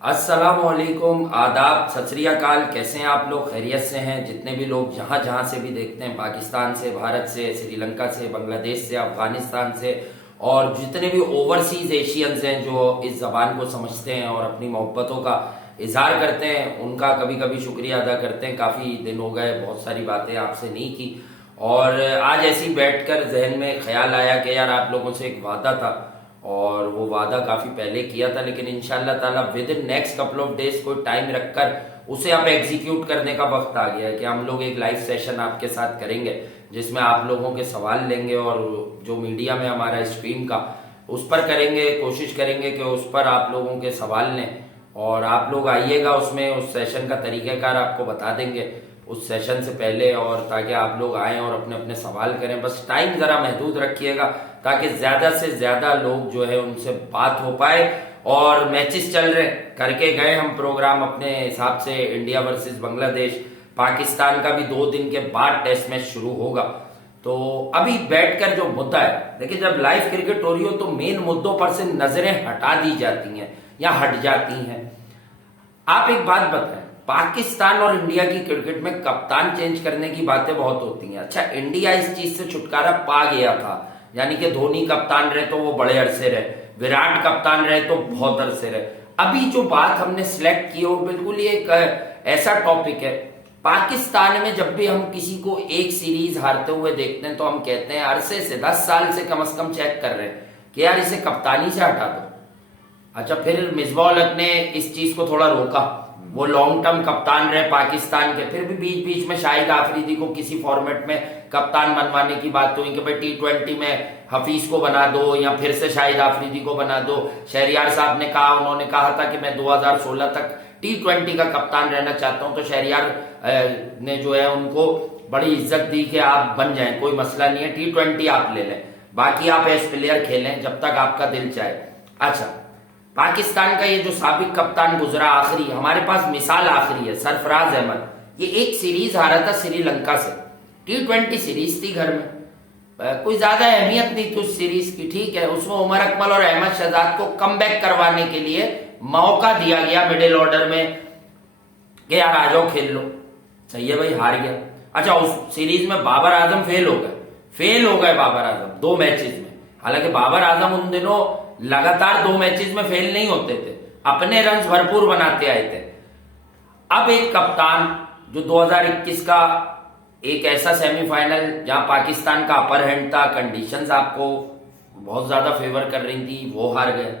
अस्सलामुअलैकुम, आदाब, सत श्री अकाल। कैसे हैं आप लोग? खैरियत से हैं? जितने भी लोग जहां जहां से भी देखते हैं, पाकिस्तान से, भारत से, श्रीलंका से, बांग्लादेश से, अफगानिस्तान से, और जितने भी ओवरसीज एशियंस हैं जो इस जबान को समझते हैं और अपनी मोहब्बतों का इजहार करते हैं, उनका कभी कभी शुक्रिया अदा करते हैं। काफी दिन हो गए, बहुत सारी बातें आपसे नहीं की, और आज ऐसे ही बैठकर जहन में ख्याल आया कि यार आप लोगों से एक वादा था, और वो वादा काफी पहले किया था, लेकिन इंशाल्लाह ताला with in next couple of days कोई टाइम रखकर उसे अब एग्जीक्यूट करने का वक्त आ गया है कि हम लोग एक लाइव सेशन आपके साथ करेंगे जिसमें आप लोगों के सवाल लेंगे, और जो मीडिया में हमारा स्ट्रीम का उस पर करेंगे, कोशिश करेंगे कि उस पर आप लोगों के सवाल लें, और आप लोग आइएगा उसमें। उस सेशन का तरीक़ाकार आपको बता देंगे उस सेशन से पहले, और ताकि आप लोग आए और अपने अपने सवाल करें। बस टाइम जरा महदूद रखिएगा ताकि ज्यादा से ज्यादा लोग जो है उनसे बात हो पाए। और मैचेस चल रहे, करके गए हम प्रोग्राम अपने हिसाब से। इंडिया वर्सेस बांग्लादेश, पाकिस्तान का भी 2 दिन के बाद टेस्ट मैच शुरू होगा। तो अभी बैठकर जो मुद्दा है, देखिए जब लाइव क्रिकेट हो रही हो तो मेन मुद्दों पर से नजरें हटा दी जाती हैं या हट जाती हैं। आप एक बात बताएं, पाकिस्तान और इंडिया की क्रिकेट में कप्तान चेंज करने की बातें बहुत होती हैं। अच्छा, इंडिया इस चीज से छुटकारा पा गया था, यानी कि धोनी कप्तान रहे तो वो बड़े अरसे रहे, विराट कप्तान रहे तो बहुत अरसे रहे। अभी जो बात हमने सिलेक्ट की है वो बिल्कुल ही एक ऐसा टॉपिक है। पाकिस्तान में जब भी हम किसी को एक सीरीज हारते हुए देखते हैं तो हम कहते हैं अरसे से 10 साल से कम चेक कर रहे हैं कि यार इसे कप्तानी से हटा दो। अच्छा, फिर मिसबाह उल हक ने इस चीज को थोड़ा रोका, वो लॉन्ग टर्म कप्तान रहे पाकिस्तान के। फिर भी बीच बीच में शाहिद आफरीदी को किसी फॉर्मेट में कप्तान बनवाने की बात हुई कि भाई T20 में हफीज को बना दो या फिर से शाहिद आफरीदी को बना दो। शहरियार साहब ने कहा, उन्होंने कहा था कि मैं 2016 तक T20 का कप्तान रहना चाहता हूं, तो शहरियार ने जो है उनको बड़ी इज्जत दी कि आप बन जाएं, कोई मसला नहीं है, T20 आप ले लें, बाकी आप एज प्लेयर खेलें जब तक आपका दिल चाहे। अच्छा, पाकिस्तान का ये जो साबिक कप्तान गुजरा आखिरी, हमारे पास मिसाल आखिरी है, सरफराज अहमद। ये एक सीरीज हारा था श्रीलंका से, T20 सीरीज थी घर में, कोई ज्यादा अहमियत नहीं थी उस सीरीज की, ठीक है। उसमें उमर अकमल और अहमद शहजाद को कमबैक करवाने के लिए मौका दिया गया मिडिल ऑर्डर में कि यार आ जाओ खेल लो, सही है भाई, हार गया। अच्छा, उस सीरीज में बाबर आजम फेल हो गए बाबर आजम 2 मैचेस में। हालांकि बाबर आजम उन दिनों लगातार 2 मैचेस में फेल नहीं होते थे, अपने रन्स भरपूर बनाते आए थे। अब एक कप्तान जो 2021 का एक ऐसा सेमीफाइनल जहां पाकिस्तान का अपर हैंड था, कंडीशंस आपको बहुत ज्यादा फेवर कर रही थी, वो हार गए।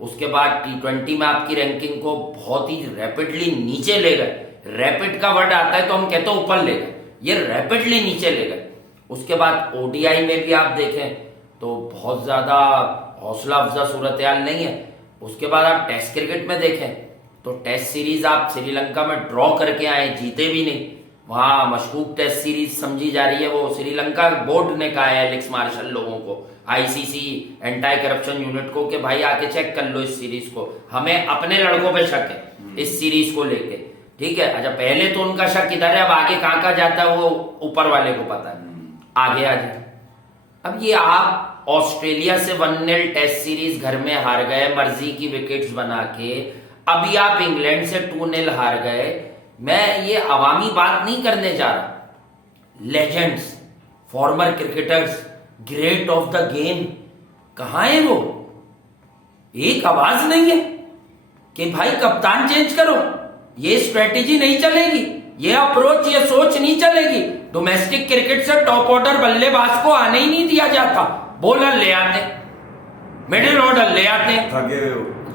उसके बाद T20 में आपकी रैंकिंग को बहुत ही रैपिडली नीचे ले गए। रैपिड का वर्ड आता है तो हम कहते हैं ऊपर ले गए, ये रैपिडली नीचे ले गए। उसके बाद ODI में भी आप देखें तो बहुत ज्यादा हौसला अफजा सूरत हाल नहीं है। उसके बाद आप टेस्ट क्रिकेट में देखें तो टेस्ट सीरीज आप श्रीलंका में ड्रॉ करके आए, जीते भी नहीं। वहां मशकूक टेस्ट सीरीज समझी जा रही है, वो श्रीलंका बोर्ड ने कहा है एलेक्स मार्शल लोगों को, ICC एंटी करप्शन यूनिट को, कि भाई आके चेक कर लो इस सीरीज को, हमें अपने लड़कों पे शक है इस सीरीज को लेके, ठीक है। अच्छा, पहले तो उनका शक इधर है, अब आगे कहां कहां जाता है वो ऊपर वाले को पता है, आगे आ जाए। अब ये आप ऑस्ट्रेलिया से 1-0 टेस्ट सीरीज घर में हार गए मर्जी की विकेट्स बना के, अभी आप इंग्लैंड से 2-0 हार गए। मैं ये अवामी बात नहीं करने जा रहा, legends, farmer cricketers, great of the game, कहां है वो? एक आवाज नहीं है कि भाई कप्तान चेंज करो, ये स्ट्रेटेजी नहीं चलेगी, ये अप्रोच, ये सोच नहीं चलेगी। डोमेस्टिक क्रिकेट से टॉप ऑर्डर बल्लेबाज को आने ही नहीं दिया जाता, बॉलर ले आते, मिडिल ऑर्डर ले आते,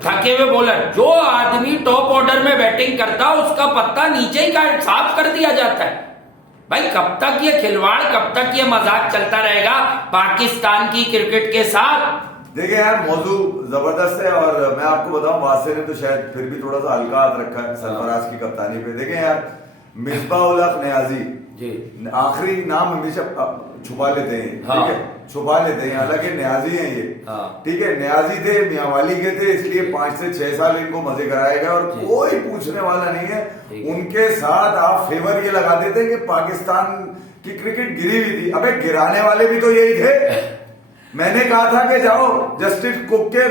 थके हुए बॉलर। जो आदमी टॉप ऑर्डर में बैटिंग करता उसका पत्ता नीचे ही साफ कर दिया जाता है। भाई कब तक ये खिलवाड़, कब तक ये मजाक चलता रहेगा पाकिस्तान की क्रिकेट के साथ? देखिए यार, मौजू जबरदस्त है, और मैं आपको बताऊं वासे ने तो शायद फिर भी थोड़ा सा हल्का हाथ रखा है सरफराज की कप्तानी पे। देखें यार, मिसबाह उल हक नियाजी जी, आखिरी नाम हमेशा छुपा लेते हैं, ठीक है, छुपा लेते हैं, हालांकि न्याजी हैं ये, ठीक है। न्याजी थे, मियांवाली के थे, इसलिए 5 से 6 साल इनको मजे कराएगा और कोई पूछने वाला नहीं है। उनके साथ आप फेवर ये लगा देते हैं कि पाकिस्तान की क्रिकेट गिरी हुई थी। अबे गिराने वाले भी तो यही थे, मैंने कहा था कि जाओ जस्टिस कुक के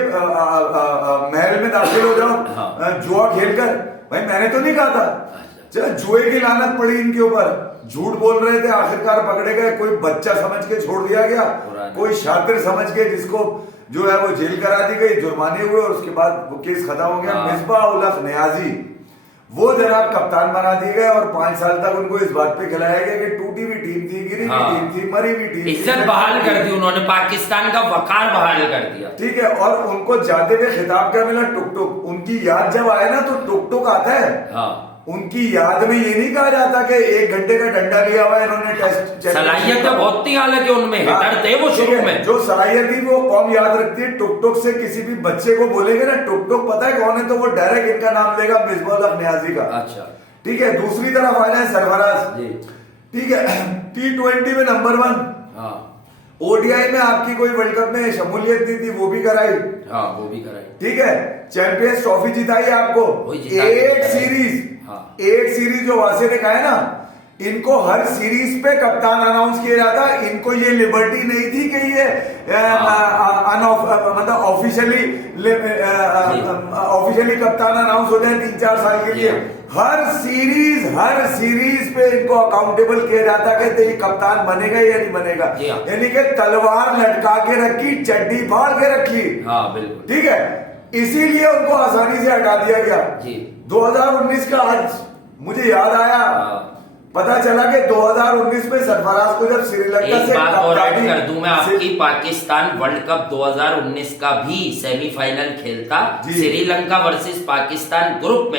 महल में दाखिल हो जाओ, हाँ। जुआ खेलकर। भाई मैंने तो नहीं कहा था। चल जुए की लानत पड़ी इनके ऊपर, झूठ बोल रहे थे, आखिरकार पकड़े गए। कोई बच्चा समझ के छोड़ दिया गया, कोई शातिर समझ के जिसको जो है वो जेल करा दी गई, जुर्माने हुए और उसके बाद वो केस खत्म हो गया। मिसबाह उल हक नियाजी वो जनाब कप्तान बना दिए गए और 5 साल तक उनको इस बात पे खिलाया गया कि टूटी हुई टीम थी, गिरी हुई टीम थी, मरी हुई टीम, इज्जत बहाल कर दी उन्होंने, पाकिस्तान का वकार बहाल कर दिया। ठीक है, और उनको जाते हुए खिताब क्या मिला? टुक टुक। उनकी याद जब आए ना तो टुक टुक आता है। हाँ। उनकी याद में ये नहीं कहा जाता कि 1 घंटे का डंडा लिया हुआ है इन्होंने टेस्ट। सलाहियत बहुत थी, हालांकि उनमें हिटर थे वो शुरू में। जो सलाहियत थी वो कौन याद रखती है? टुक टुक से किसी भी बच्चे को बोलेंगे ना टुक टुक, पता है कौन है? तो वो डायरेक्ट इनका नाम लेगा, मिसबाह उल हक नियाजी का। अच्छा, ठीक है। दूसरी तरफ आना है सरफराज। ठीक है, T20 में नंबर 1। हाँ। ओडीआई में आपकी कोई वर्ल्ड कप में शमूलियत नहीं थी, वो भी कराई। हाँ, वो भी कराई। ठीक है, चैंपियंस ट्रॉफी जिताई आपको, 8 सीरीज। हाँ। 8 सीरीज जो वासे ने कहा है ना, इनको हर सीरीज पे कप्तान अनाउंस किया जाता। इनको ये लिबर्टी नहीं थी कि ये मतलब ऑफिशियली कप्तान अनाउंस हो जाए 3-4 साल के लिए। हर सीरीज पे इनको अकाउंटेबल किया जाता कि ये कप्तान बनेगा या नहीं बनेगा। यानी कि तलवार लटका के रखी, चड्डी फाड़ के रखी। हाँ, बिल्कुल। ठीक है, इसीलिए उनको आसानी से हटा दिया गया। 2019 का आज मुझे याद आया, पता चला कि 2019 में सरफराज को जब श्रीलंका से बात और ऐड कर दूं मैं आपकी, पाकिस्तान वर्ल्ड कप 2019 का भी सेमीफाइनल खेलता, Sri Lanka versus Pakistan group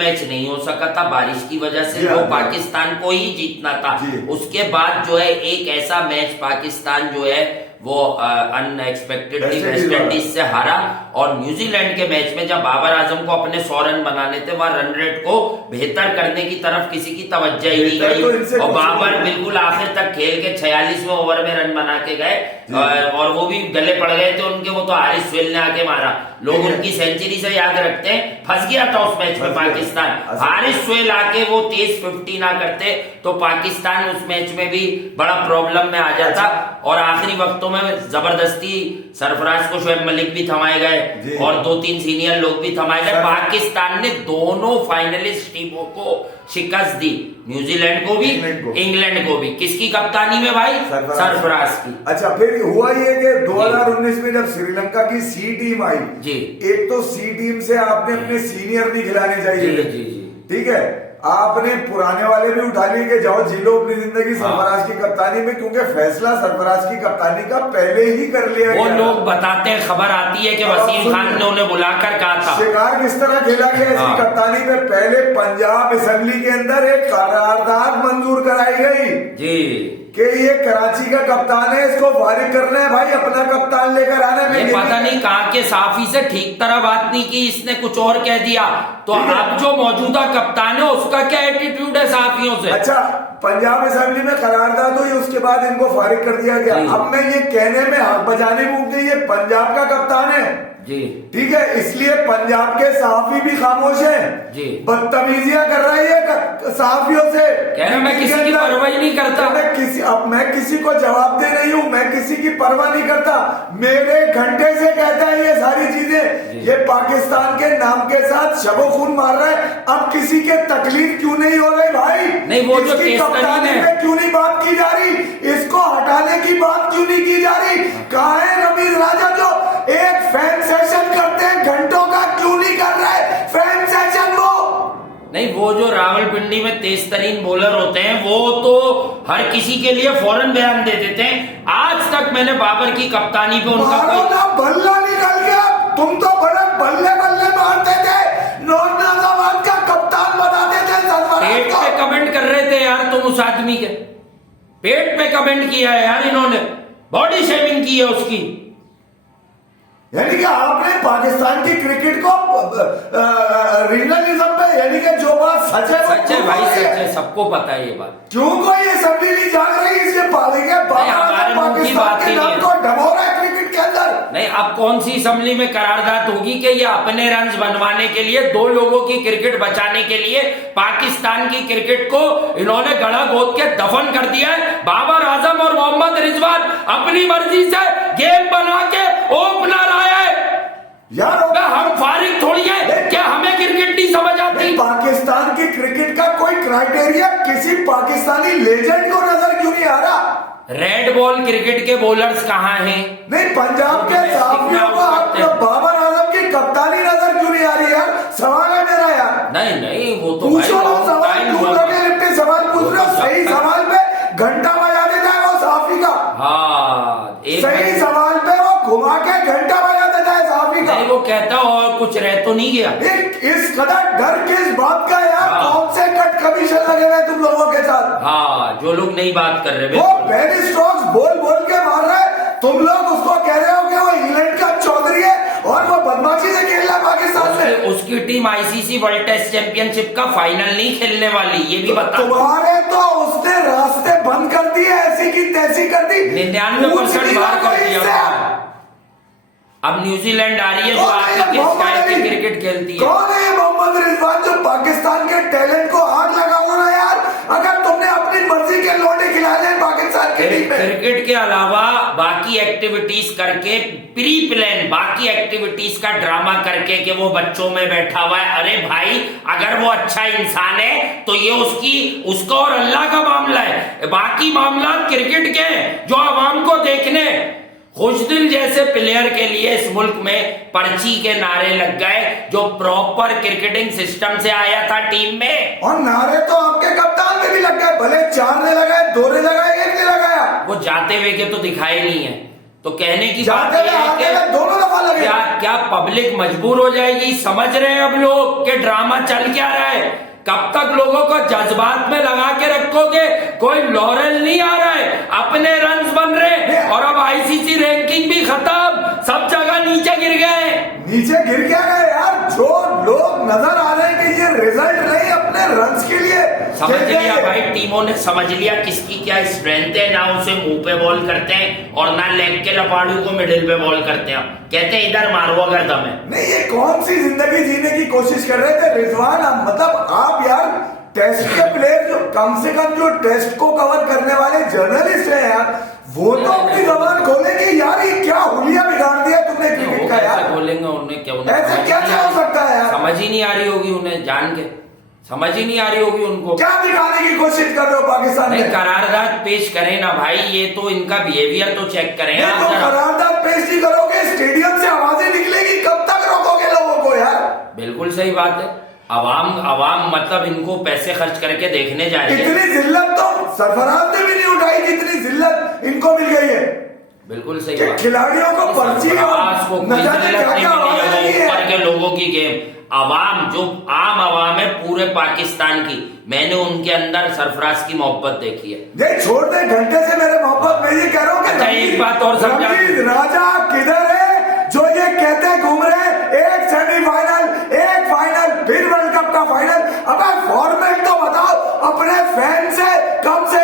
match नहीं हो सका था बारिश की वजह से, वो पाकिस्तान को ही जीतना था। उसके बाद जो है एक ऐसा मैच पाकिस्तान जो है वो अनएक्सपेक्टेडली वेस्ट इंडीज से हारा, और न्यूजीलैंड के मैच में जब बाबर आजम को अपने 100 रन बनाने थे, वहां रन रेट को बेहतर करने की तरफ किसी की तवज्जो ही नहीं गई, और बाबर बिल्कुल आखिर तक खेल के 46वें ओवर में रन बना के गए, और वो भी गले पड़ गए थे उनके, वो तो हारिस स्वेल ने आके मारा। लोग उनकी सेंचुरी से याद रखते हैं, फंस गया था उस मैच में पाकिस्तान। हारिस स्वेल आके वो तेज 50 ना करते तो पाकिस्तान उस मैच में भी बड़ा प्रॉब्लम में आ जाता, और आखिरी वक्तों में जबरदस्ती सरफराज को शोएब मलिक भी थमाए गए और 2-3 सीनियर लोग भी थमाए गए। पाकिस्तान ने दोनों फाइनलिस्ट टीमों को शिकस्त दी, न्यूजीलैंड को भी, इंग्लैंड को भी। किसकी कप्तानी में भाई? सरफराज की। अच्छा, फिर हुआ ये कि 2019 में जब श्रीलंका की सी टीम आई, एक तो सी टीम से आपने अपने सीनियर नहीं खिलाने चाहिए, ठीक है, आपने पुराने वाले भी उठा लिए कि जाओ जी लो अपनी जिंदगी सरफराज की कप्तानी में, क्योंकि फैसला सरफराज की कप्तानी का पहले ही कर लिया गया। वो लोग बताते हैं, खबर आती है कि वसीम खान ने उन्हें बुलाकर कहा था। शिकार किस तरह खेला गया इसकी कप्तानी पे? पहले पंजाब असेंबली के अंदर एक करारदाद मंजूर कराई गई जी कि ये कराची का कप्तान है, इसको फारिग करना है भाई, अपना कप्तान लेकर आना है। पता नहीं कहा के साफी से ठीक तरह बात नहीं की, इसने कुछ और कह दिया। तो अब जो मौजूदा कप्तान है उसका क्या एटीट्यूड है साफियों से? अच्छा, पंजाब असेंबली में करारदाद हुई, उसके बाद इनको फारिग कर दिया गया। अब मैं ये कहने में हक बजाने में ये पंजाब का कप्तान है जी, ठीक है, इसलिए पंजाब के सहाफी भी खामोश हैं जी, बदतमीजियां कर रही है सहाफियों से। कह रहे मैं किसी की परवाह ही नहीं करता, मैं किसी को जवाब दे रही हूँ, मैं किसी की परवाह नहीं करता। मेरे घंटे से कहता है ये सारी चीजें, ये पाकिस्तान के नाम के साथ शबो खून मार रहा है। अब किसी के तकलीफ क्यों नहीं हो रही भाई? नहीं, वो जो कप्तानी पे क्यों नहीं बात की जा रही? इसको हटाने की बात क्यों नहीं की जा रही? कहाँ है रमीज राजा जो एक फैन सेशन करते हैं घंटों का, क्यों नहीं कर रहे फैन सेशन? वो नहीं, वो जो रावलपिंडी में तेज तरीन बॉलर होते हैं वो तो हर किसी के लिए फौरन बयान दे देते हैं। आज तक मैंने बाबर की कप्तानी पे उनका बल्ला निकल गया। तुम तो बड़े बल्ले बल्ले मारते थे, नौजवान का कप्तान बनाते थे। पेट पे कमेंट कर रहे थे यार तुम उस आदमी के, पेट पे कमेंट किया है यार इन्होंने, बॉडी शेविंग की है उसकी। यानी कि आपने पाकिस्तान की क्रिकेट को रीजनलिज्म पे, यानी कि जो बात सच है भाई सच है, सबको पता है ये बात। क्यों कोई असेंबली नहीं जाग रही? इससे पालेंगे पाकिस्तान के नाम को डबो रहा है क्रिकेट के अंदर। नहीं, अब कौन सी असम्बली में करारदाद होगी कि ये अपने रन्स बनवाने के लिए, 2 लोगों की क्रिकेट बचाने के लिए पाकिस्तान की क्रिकेट को इन्होंने गड़ा गोद के दफन कर दिया है। बाबर आजम और मोहम्मद रिजवान अपनी मर्जी से गेम बना के ओपनर आए यार, हम फारिग थोड़ी है, क्या हमें क्रिकेट नहीं समझ आती? पाकिस्तान की क्रिकेट का कोई क्राइटेरिया किसी पाकिस्तानी लेजेंड को नजर क्यों नहीं आ रहा? रेड बॉल क्रिकेट के बॉलर्स कहाँ हैं? नहीं, पंजाब के साफियों को आपको बाबर आजम की कप्तानी नजर क्यों नहीं आ रही यार? सवाल है मेरा यार। नहीं वो तो पूछो, सवाल पूछ रहे, सवाल पूछ रहे हो, सही सवाल पे घंटा बजा देता है वो साफी का। हाँ, सही सवाल पे वो घुमा के घंटा बजा देता है साफी का। नहीं, वो कहता और कुछ रह तो नहीं गया। इस कदर डर किस बात का यार? कौन से कट कमीशन लगे हुए तुम लोगों के साथ? हाँ, जो लोग नहीं बात कर रहे, वो बेन स्टोक्स बोल के मार रहे, तुम लोग उसको कह रहे हो कि वो इंग्लैंड का चौधरी है और वो बदमाशी से खेल रहा है पाकिस्तान से। उसकी team ICC world test championship का फाइनल नहीं खेलने वाली, ये भी बता। तुम्हारे तो उसने रास्ते बंद कर दिए, ऐसी की तैसी कर दी, 99% बाहर कर दिया। अब न्यूजीलैंड आ रही है जो आपकी स्टाइल की क्रिकेट खेलती है। कौन है मोहम्मद रिजवान जो पाकिस्तान के टैलेंट को आग लगाओ ना यार? अगर तुमने अपनी मर्जी के लोटे खिलाने पाकिस्तान के टीम में, क्रिकेट के अलावा बाकी एक्टिविटीज करके, प्री प्लान बाकी एक्टिविटीज का ड्रामा करके कि वो बच्चों में बैठा हुआ है। अरे भाई, अगर वो अच्छा इंसान है तो ये उसका और अल्लाह का मामला है। बाकी मामला क्रिकेट के जो आवाम को देखने, खुशदिल जैसे प्लेयर के लिए इस मुल्क में पर्ची के नारे लग गए, जो प्रॉपर क्रिकेटिंग सिस्टम से आया था टीम में। और नारे तो आपके कप्तान में भी लग गए, भले 4 ने लगाए, 2 ने लगाए, 1 ने लगाया। वो जाते हुए के तो दिखाए नहीं है, तो कहने की बात जाते है कि दोनों दफा लगे। क्या पब्लिक मजबूर हो जाएगी? समझ रहे हैं अब लोग कि ड्रामा चल क्या रहा है? कब तक लोगों को जज्बात में लगा के रखोगे? कोई लॉरेल नहीं आ रहा है, अपने रन्स बन रहे, और अब आईसीसी रैंकिंग भी खत्म, सब जगह नीचे गिर गए। नीचे गिर क्या गए यार? जो लोग नजर आ रहे हैं कि ये रिजल्ट नहीं अपने रन्स के लिए समझ लिया भाई, टीमों ने समझ लिया किसकी क्या स्ट्रेंथ है। ना उसे मुंह पे बॉल करते हैं और ना लेग के लपाड़ू को मिडिल पे बॉल करते हैं, कहते हैं इधर मारो अगर दम है। नहीं, ये कौन सी जिंदगी जीने की कोशिश कर रहे थे रिजवान? मतलब आप यार टेस्ट के प्लेयर, जो कम से कम जो टेस्ट को कवर करने वाले जर्नलिस्ट हैं यार, वो तो अपनी जबान खोलेंगे यार। ये क्या हुलिया बिगाड़ दिया तुमने क्रिकेट का यार? बोलेंगे उन्हें क्या, ऐसा क्या हो सकता है यार? समझ ही नहीं आ रही होगी उन्हें, जान के समझ ही नहीं आ रही होगी उनको। क्या दिखाने की कोशिश कर रहे हो पाकिस्तान में? करारदाद पेश करें ना भाई, ये तो इनका बिहेवियर तो चेक करें। तो करारदाद पेश नहीं करोगे, स्टेडियम से आवाजें निकलेगी, कब तक रोकोगे लोगों को यार? बिल्कुल सही बात है। अवाम मतलब इनको पैसे खर्च करके देखने जा रही है। इतनी जिल्लत तो सरफराज ने भी नहीं उठाई जितनी जिल्लत इनको मिल गई है। बिल्कुल सही बात। खिलाड़ियों को पर्ची ऊपर के लोगों की गेम, अवाम जो आम अवाम है पूरे पाकिस्तान की, मैंने उनके अंदर सरफराज की मोहब्बत देखी है। ये छोड़ दे, घंटे से मेरे मोहब्बत में ये कह रहा हूँ कि अच्छा, एक बात और समझा, राजा किधर है जो ये कहते घूम रहे एक सेमीफाइनल, एक फाइनल, फिर वर्ल्ड कप का फाइनल? अब फॉर्मेट तो बताओ, अपने फैन से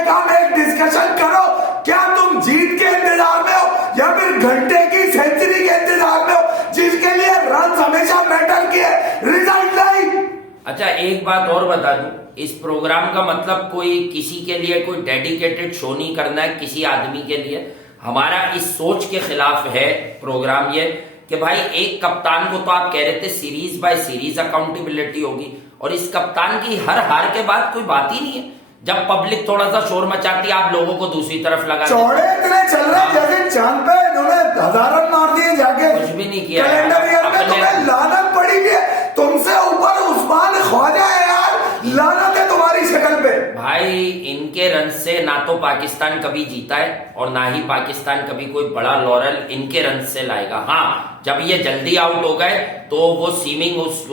कम एक डिस्कशन करो। क्या तुम जीत के इंतजार में हो या फिर घंटे की सेंचुरी के इंतजार में हो, जिसके लिए रन हमेशा मैटर किए, रिजल्ट नहीं? अच्छा, एक बात और बता दूं, इस प्रोग्राम का मतलब कोई किसी के लिए कोई डेडिकेटेड शो नहीं करना है किसी आदमी के लिए। हमारा इस सोच के खिलाफ है प्रोग्राम ये कि भाई एक कप्तान को, तो आप कह रहे थे सीरीज बाय सीरीज अकाउंटेबिलिटी होगी, और इस कप्तान की हर हार के बाद कोई बात ही नहीं है। जब पब्लिक थोड़ा सा शोर मचाती है, आप लोगों को दूसरी तरफ लगा चौड़े इतने चल रहे हैं जैसे चांद पे इन्होंने 1000 रन मार दिए जाके। कुछ भी नहीं किया कैलेंडर ईयर में तुम्हें लानत पड़ी है, तुमसे ऊपर उस्मान ख्वाजा है यार, लानत है तुम्हारी शक्ल पे। भाई इनके रन से ना तो पाकिस्तान कभी जीता है और ना ही पाकिस्तान कभी कोई बड़ा लॉरल इनके रन से लाएगा। हाँ, जब ये जल्दी आउट हो गए तो वो सीमिंग उस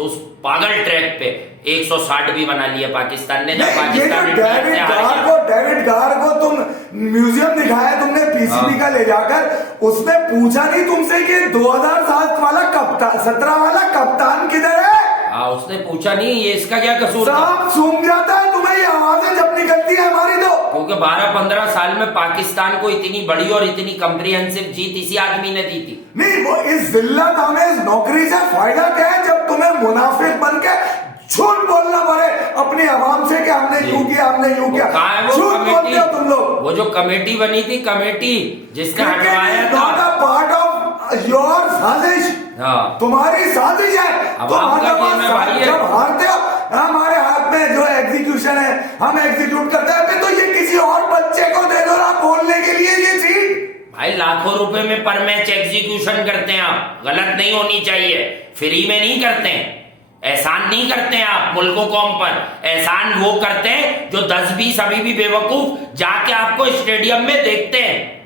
पागल ट्रैक पे 160 भी बना लिया पाकिस्तान ने। जब पाकिस्तान डेविड गार को तुम म्यूजियम दिखाया तुमने पीसीबी का ले जाकर, उसने पूछा नहीं तुमसे कि 2007 वाला कप्तान, 17 वाला कप्तान किधर है? हाँ, उसने पूछा नहीं, ये इसका क्या कसूर था? सब सूंघ जाता है तुम्हें ये आवाजें जब गलती है हमारी तो। क्योंकि 12-15 साल में पाकिस्तान को इतनी बड़ी और इतनी कम्प्रिहेंसिव जीत इसी आदमी ने दी थी। नहीं, वो इस जिल्लत हमें इस नौकरी से फायदा क्या है जब तुम्हें मुनाफिक बन के झूठ बोलना पड़े अपनी आवाम से कि हमने यूं किया, हमने यूं किया। झूठ बोलते हो तुम लोग। वो जो कमेटी बनी थी, कमेटी जिसने हटवाया था, पार्ट ऑफ योर साजिश। हाँ, तुम्हारी साजिश है। जब हारते हो हमारे हाथ में जो एग्जीक्यूशन है, हम एग्जीक्यूट करते हैं, तो ये किसी और बच्चे को दे दो ना बोलने के लिए ये सीट। भाई लाखों रुपए में पर मैच एग्जीक्यूशन करते हैं आप, गलत नहीं होनी चाहिए, फ्री में नहीं करते हैं, एहसान नहीं करते हैं आप मुल्कों कौम पर। एहसान वो करते हैं जो 10-20 अभी भी बेवकूफ जाके आपको स्टेडियम में देखते हैं।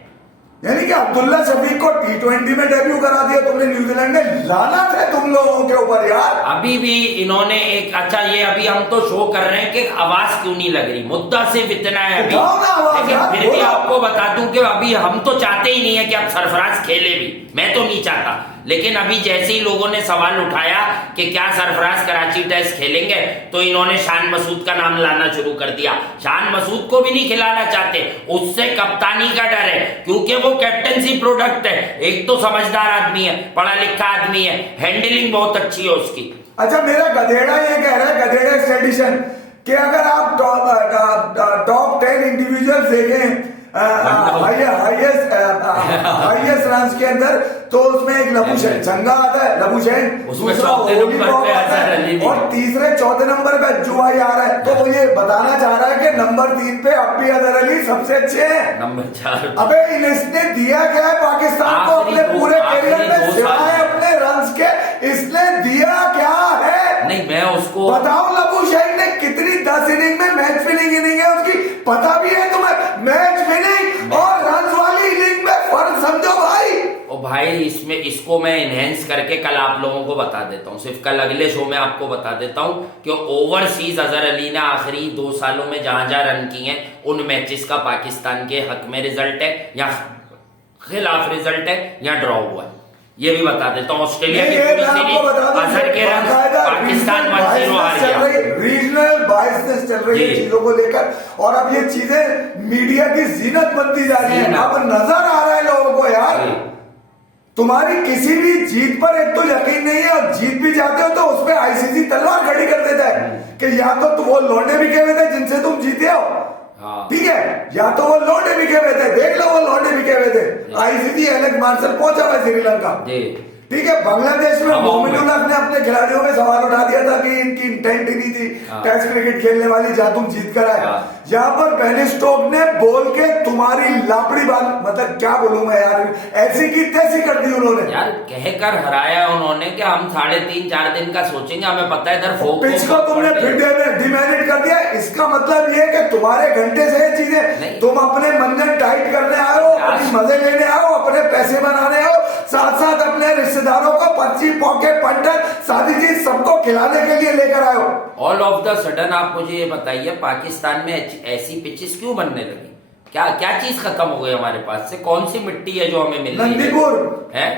यानी कि अब्दुल्ला शफीक को T20 में डेब्यू करा दिया तुमने न्यूजीलैंड में। लानत है तुम लोगों के ऊपर यार। अभी भी इन्होंने एक, अच्छा ये अभी हम तो शो कर रहे हैं कि आवाज क्यों नहीं लग रही, मुद्दा सिर्फ इतना है अभी, लेकिन फिर भी आपको बता दूं कि अभी हम तो चाहते ही नहीं है कि अब सरफराज खेले भी, मैं तो नहीं चाहता, लेकिन अभी जैसे ही लोगों ने सवाल उठाया कि क्या सरफराज कराची टेस्ट खेलेंगे, तो इन्होंने शान मसूद का नाम लाना शुरू कर दिया। शान मसूद को भी नहीं खिलाना चाहते, उससे कप्तानी का डर है, क्योंकि वो कैप्टनसी प्रोडक्ट है। एक तो समझदार आदमी है, पढ़ा लिखा आदमी है, हैंडलिंग बहुत अच्छी है उसकी। अच्छा, मेरा गधेड़ा ये कह रहा है, गधेड़ा एक्सटेडिशन, कि अगर आप टॉप 10 इंडिविजुअल्स देखें हाईएस्ट रन्स के अंदर, तो उसमें एक लबू चंगा आता है, लबू शैन, दूसरा होली कॉप आता है, और तीसरे चौथे नंबर पे अज्जू भाई आ रहा है। तो वो ये बताना चाह रहा है कि नंबर 3 पे अब्बी अदर अली सबसे अच्छे हैं। नंबर 4 अबे इसने दिया क्या है पाकिस्तान को अपने पूरे करियर में, सिवाय अपने रन्स के इसने दिया क्या है? नहीं, मैं उसको बताओ, लबू शैन ने कितनी 10 इनिंग में मैच विनिंग इनिंग है उसकी, पता भी है तुम्हें? मैच विनिंग और रन्स वाली इनिंग में फर्क समझो भाई। ओ भाई, इसमें इसको मैं इनहेंस करके कल आप लोगों को बता देता हूँ, सिर्फ कल अगले शो में आपको बता देता हूँ कि ओवरसीज अजहर अली ने आखिरी 2 सालों में जहां रन किए हैं, उन मैचेस का पाकिस्तान के हक में रिजल्ट है या खिलाफ रिजल्ट है या ड्रॉ हुआ है, ये भी बता देता हूँ। ऑस्ट्रेलिया की पूरी सीरीज अजहर के रन, पाकिस्तान 1-0 हार गया। रीजनल बायसनेस चल रही है चीजों को लेकर, और अब ये चीजें मीडिया की जीनत बनती जा रही है। अब नजर आ रहा है लोगों को यार, तुम्हारी किसी भी जीत पर एक तो यकीन नहीं है, और जीत भी जाते हो तो उस पर आईसीसी तलवार खड़ी कर देता है कि या तो वो लौंडे बिके हुए थे जिनसे तुम जीते हो, ठीक है, या तो वो लौंडे बिके हुए थे, देख लो वो लौंडे बिके हुए थे। आईसीसी एलेक्स मार्शल पहुंचा हुआ श्रीलंका, ठीक है। बांग्लादेश में मोमिनुल्लाह ने अपने खिलाड़ियों में सवाल उठा दिया था कि इनकी इंटेंट ही नहीं थी टेस्ट क्रिकेट खेलने वाली, जहां तुम जीत कर आए। यहाँ पर बेन स्टोक्स ने बोल के तुम्हारी लापड़ी बात, मतलब क्या बोलूं मैं यार, ऐसी की तैसी कर दी उन्होंने यार, कहकर हराया उन्होंने कि हम 3.5-4 दिन का सोचेंगे, हमें पता है इधर पिच को तुमने फिर डिमेरिट कर दिया। इसका मतलब ये है कि तुम्हारे घंटे से ये चीजें, तुम अपने मंजन टाइट करने आओ, अपनी मजे लेने आओ, अपने पैसे बनाने आओ, साथ साथ अपने रिश्तेदारों को पर्ची पॉके पंटर शादी चीज सबको खिलाने के लिए लेकर आयो। ऑल ऑफ द सडन आप मुझे ये बताइए, पाकिस्तान में ऐसी पिचेस क्यों बनने लगी? क्या क्या चीज खत्म हो गई हमारे पास से? कौन सी मिट्टी है जो हमें मिल रही है?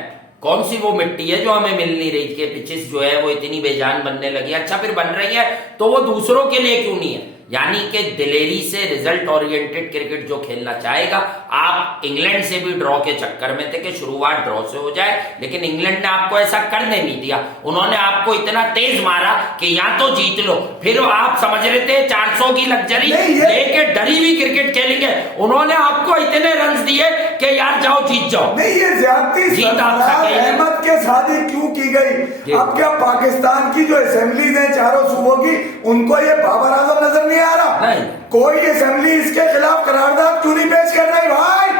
कौन सी वो मिट्टी है जो हमें मिल नहीं रही कि पिचेस जो है वो इतनी बेजान बनने लगी? अच्छा, फिर बन रही है तो वो दूसरों के लिए क्यों नहीं है? यानी कि दिलेरी से रिजल्ट ओरिएंटेड क्रिकेट जो खेलना चाहेगा, आप इंग्लैंड से भी ड्रॉ के चक्कर में थे कि शुरुआत ड्रॉ से हो जाए, लेकिन इंग्लैंड ने आपको ऐसा करने नहीं दिया। उन्होंने आपको इतना तेज मारा कि या तो जीत लो, फिर आप समझ रहे थे 400 की लग्जरी लेके डरी हुई क्रिकेट खेलेंगे, उन्होंने आपको इतने रन दिए कि यार जाओ जीत जाओ। नहीं, ये ज्यादती अहमद के साथ ही क्यों की गई? अब क्या पाकिस्तान की जो असेंबलीज है चारों सूबों की, उनको ये बाबर आजम नजर नहीं आ रहा? नहीं, कोई असेंबली इसके खिलाफ करारदाद क्यों नहीं पेश कर रही भाई?